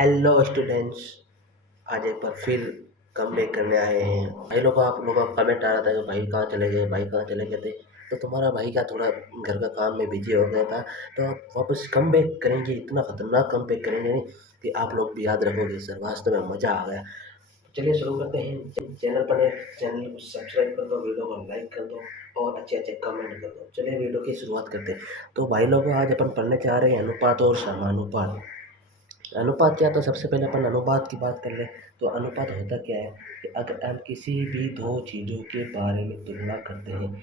Hello students, आज एक बार फिर कम बैक करने आए हैं। भाई लोग, आप लोगों का कमेंट आ रहा था कि भाई कहाँ चले गए, भाई कहाँ चले गए थे। तो तुम्हारा भाई का थोड़ा घर का काम में बिजी हो गया था, तो आप वापस कम बैक करेंगे। इतना खतरनाक कम बैक करेंगे नहीं कि आप लोग भी याद रखोगे। सर वास्तव में मज़ा आ गया। चलिए शुरू करते हैं। चैनल पर है, चैनल को सब्सक्राइब कर दो, वीडियो को लाइक कर दो और अच्छे अच्छे कमेंट कर दो। चलिए वीडियो की शुरुआत करते हैं। तो भाई लोगों, आज अपन पढ़ने जा रहे हैं अनुपात और समानुपात। अनुपात क्या, तो सबसे पहले अपन अनुपात की बात कर ले। तो अनुपात होता क्या है कि अगर हम किसी भी दो चीज़ों के बारे में तुलना करते हैं,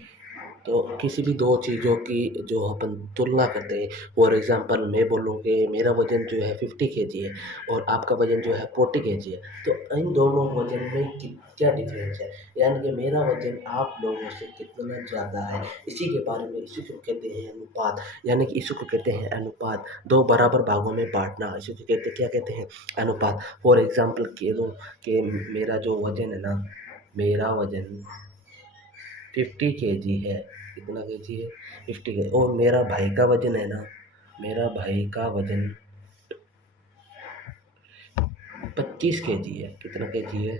तो किसी भी दो चीज़ों की जो अपन तुलना करते हैं। फॉर एग्जांपल मैं बोलूँ कि मेरा वज़न जो है 50 kg है और आपका वज़न जो है 40 kg है। तो इन दोनों वज़न में क्या डिफरेंस है, यानी कि मेरा वज़न आप लोगों से कितना ज़्यादा है। इसी के बारे में, इसी को कहते हैं अनुपात। यानी कि इसी को कहते हैं अनुपात, दो बराबर भागों में बांटना। इसी को कहते क्या कहते हैं, अनुपात। फॉर एग्जांपल कह दो कि मेरा जो वज़न है ना, मेरा वज़न 50 kg है। कितना केजी है, 50 kg। और मेरा भाई का वजन है ना, मेरा भाई का वजन 25 kg है। कितना केजी है,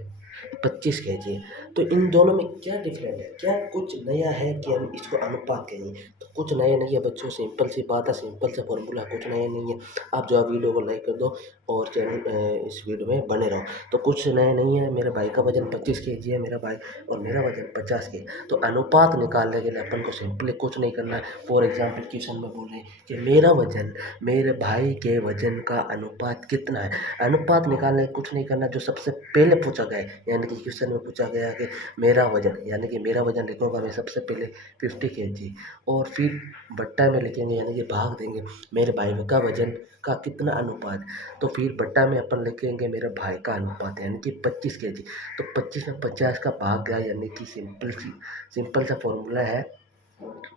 25 kg है। तो इन दोनों में क्या डिफरेंट है, क्या कुछ नया है कि हम इसको अनुपात कहेंगे। तो कुछ नया नहीं है बच्चों, सिंपल सी बात है, सिंपल सा फॉर्मूला, कुछ नया नहीं है। आप जो है वीडियो को लाइक कर दो और चैनल इस वीडियो में बने रहो। तो कुछ नया नहीं है, मेरे भाई का वजन 25 kg है, मेरा भाई, और मेरा वजन 50 kg। तो अनुपात निकालने के लिए अपन को सिंपली कुछ नहीं करना है। फॉर एग्जाम्पल क्वेश्चन में बोल रहे हैं कि मेरा वजन मेरे भाई के वजन का अनुपात कितना है। अनुपात निकालने कुछ नहीं करना, जो सबसे पहले पूछा गया है। यानी कि क्वेश्चन में पूछा गया कि मेरा वजन, यानी कि मेरा वजन लिखूंगा मैं सबसे पहले 50 kg, और फिर बट्टा में लिखेंगे, यानी कि भाग देंगे मेरे भाई का वजन का कितना अनुपात। तो फिर बट्टा में अपन लिखेंगे मेरे भाई का अनुपात, यानी कि 25 kg। तो 25 में 50 का भाग गया, यानी कि सिंपल सा फॉर्मूला है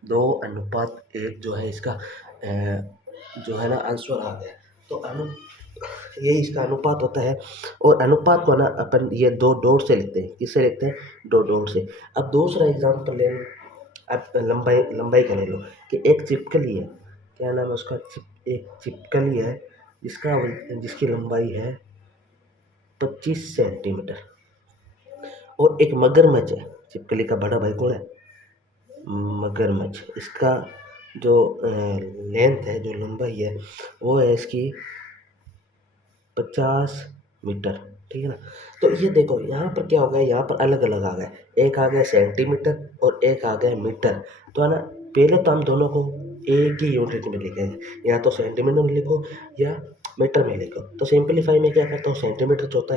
2:1 जो है इसका जो है ना आंसर आ गया। तो ये इसका अनुपात होता है। और अनुपात को ना अपन ये दो डॉट से लिखते हैं। किससे लिखते हैं, दो डॉट से। अब दूसरा एग्जांपल ले लो, अब लंबाई लंबाई का ले लो कि एक छिपकली है। क्या नाम है उसका, एक छिपकली है जिसकी लंबाई है 25 सेंटीमीटर। और एक मगरमच्छ है, छिपकली का बड़ा भाई कौन है, मगरमच्छ। इसका जो लेंथ है, जो लंबाई है, वो है इसकी 50 मीटर। ठीक है ना। तो ये देखो यहाँ पर क्या हो गया, यहाँ पर अलग अलग आ गया। एक आ गया सेंटीमीटर और एक आ गया मीटर। तो है ना, पहले तो हम दोनों को एक ही यूनिट में लिखेंगे, या तो सेंटीमीटर में लिखो या मीटर में लिखो। तो सिंपलीफाई में क्या करता हूँ, सेंटीमीटर छोटा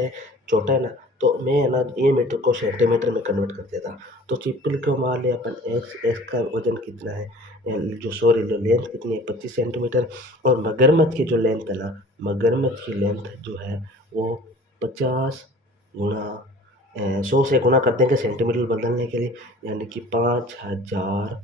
है ना, तो मैं है ना ये मीटर को सेंटीमीटर में कन्वर्ट कर देता हूँ। तो छिपकली को मान लिया अपन, एक्स का वजन कितना है, जो लेंथ कितनी है, 25 सेंटीमीटर। और मगरमच्छ की जो लेंथ है ना, मगरमच्छ की लेंथ जो है वो 50 गुणा 100 से गुणा कर देंगे सेंटीमीटर बदलने के लिए, यानी कि 5000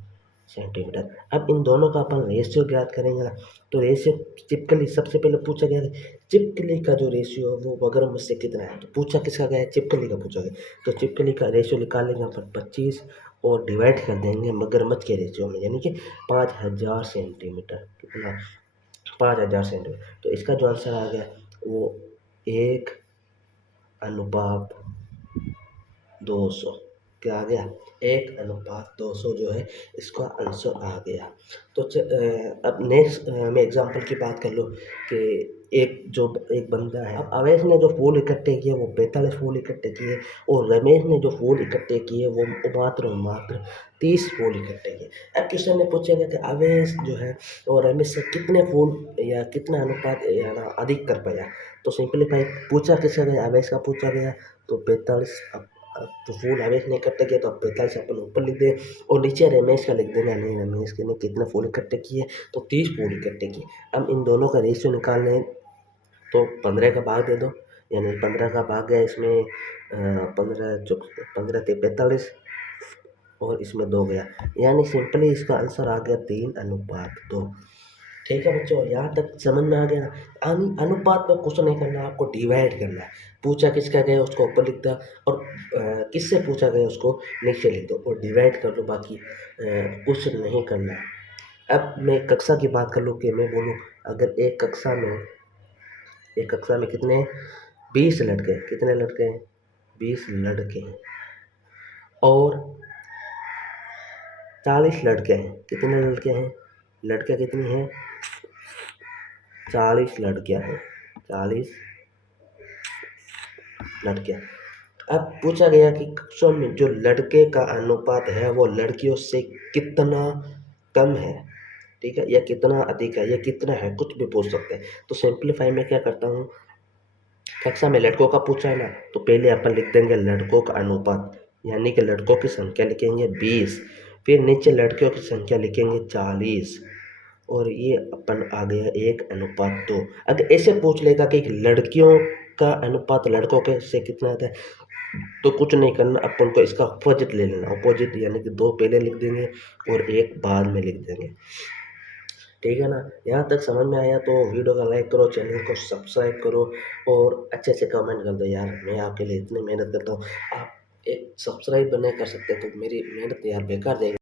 सेंटीमीटर। अब इन दोनों का अपन रेशियो ज्ञात करेंगे ना। तो रेशियो, छिपकली सबसे पहले पूछा गया था, छिपकली का जो रेशियो है वो मगरमच्छ से कितना है। तो पूछा किसका गया है, छिपकली का पूछा गया। तो छिपकली का रेशियो निकालेंगे अपन 25 और डिवाइड कर देंगे मगरमच्छ के रेशियो में, यानी कि 5000 सेंटीमीटर। कितना, 5000 सेंटीमीटर। तो इसका जो आंसर आ गया वो 1:200। क्या आ गया, 1:200 जो है इसका आंसर आ गया। तो अब नेक्स्ट मैं एग्जांपल की बात कर लूँ कि एक बंदा है। अब अवैस ने जो फूल इकट्ठे किए वो 45 फूल इकट्ठे किए, और रमेश ने जो फूल इकट्ठे किए वो मात्र 30 फूल इकट्ठे किए। अब क्वेश्चन में पूछेगा कि अवैस जो है और रमेश से कितने फूल या कितना अनुपात या ना अधिक कर पाया। तो सिंपलीफाई पूछा किसका गया, अवैस का पूछा गया। तो 45, अब तो फूल अवैस ने इकट्ठे किया, तो अब 45 अपन ऊपर लिख दें और नीचे रमेश का लिख देना। नहीं, रमेश के ने कितने फूल इकट्ठे किए, तो 30 फूल इकट्ठे किए। अब इन दोनों का रेशियो निकालने हैं, तो 15 का भाग दे दो, यानी 15 का भाग गया इसमें 15 ते 45 और इसमें 2 गया, यानी सिंपली इसका आंसर आ गया 3:2। ठीक है बच्चों, यहाँ तक समझ में आ गया ना। अनुपात में कुछ नहीं करना, आपको डिवाइड करना है। पूछा किसका गया उसको ऊपर लिख दो, और किससे पूछा गया उसको नीचे लिख दो और डिवाइड कर दो। बाकी कुछ नहीं करना है। अब मैं कक्षा की बात कर लूँ कि मैं बोलूँ, अगर एक कक्षा में एक कक्षा में कितने 20 लड़के, कितने लड़के हैं 20 लड़के हैं, और 40 लड़के हैं, कितने लड़के हैं लड़के कितनी हैं 40 लड़कियां हैं, 40 लड़कियां। अब पूछा गया कि कक्षा में जो लड़के का अनुपात है वो लड़कियों से कितना कम है, ठीक है, या कितना अधिक है, या कितना है, कुछ भी पूछ सकते हैं। तो सिंप्लीफाई में क्या करता हूँ, कक्षा में लड़कों का पूछा है ना, तो पहले अपन लिख देंगे लड़कों का अनुपात, यानी कि लड़कों की संख्या लिखेंगे 20, फिर नीचे लड़कियों की संख्या लिखेंगे 40, और ये अपन आ गया 1:2। अगर ऐसे पूछ लेगा कि लड़कियों का अनुपात लड़कों के से कितना आता है, तो कुछ नहीं करना, अपन को इसका अपोजिट ले लेना, अपोजिट यानी कि 2 पहले लिख देंगे और 1 बाद में लिख देंगे, ठीक है ना। यहाँ तक समझ में आया तो वीडियो को लाइक करो, चैनल को सब्सक्राइब करो, और अच्छे से कमेंट कर दो यार, मैं आपके लिए इतनी मेहनत करता हूँ, आप एक सब्सक्राइब नहीं कर सकते तो मेरी मेहनत यार बेकार जाएगी।